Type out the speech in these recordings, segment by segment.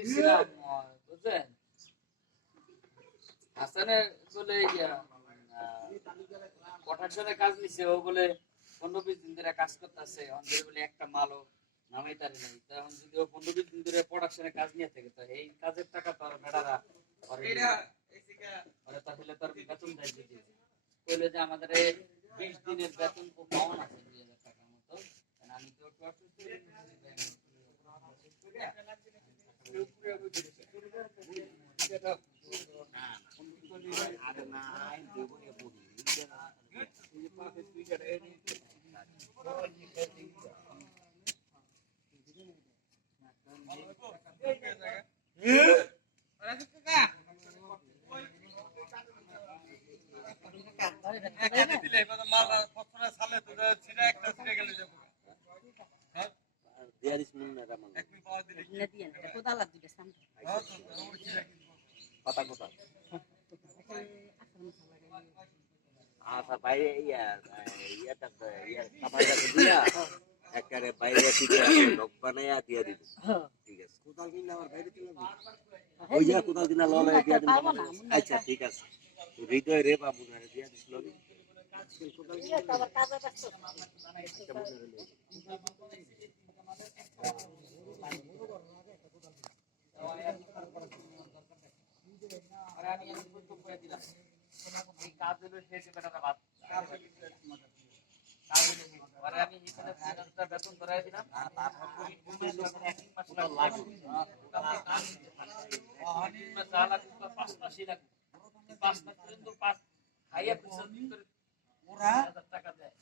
দিছিলাম বুঝছেন হাসানের বলে কটার জন্য কাজ নিছে ও বলে 15-20 দিন ধরে কাজ করতেছে আমাদের বলে একটা মালও নামাই তারি নাই তো এখন যদি ও 15-20 দিন ধরে প্রোডাকশনে কাজ নিয়ে থাকে তো এই কাজের টাকা তো আর ভেড়ারা তাহলে তোর বেতন দেয় যদি কইলো যে আমাদের 20 দিনের বেতন পাওয়া আছে 2000 টাকার মতো আমি তো আচ্ছা বাইরে একেবারে বাইরে লোক বানাইয়া দিয়ে দিব ঠিক আছে কোদাল কিনলে আমার বাইরে দিলাম ওই যে কোদাল কিনা ললে দিয়ে দিব আচ্ছা ঠিক আছে হৃদয় রে বাবু না দিয়ে দিছিল এই কাজ হলো শেষ বেটাটা বাদ আমি এখানে 3000 বেতন ধরাই দিলাম টাকা দেয়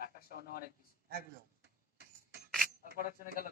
টাকার সামনে অনেক কিছু প্রোডাকশনে গেল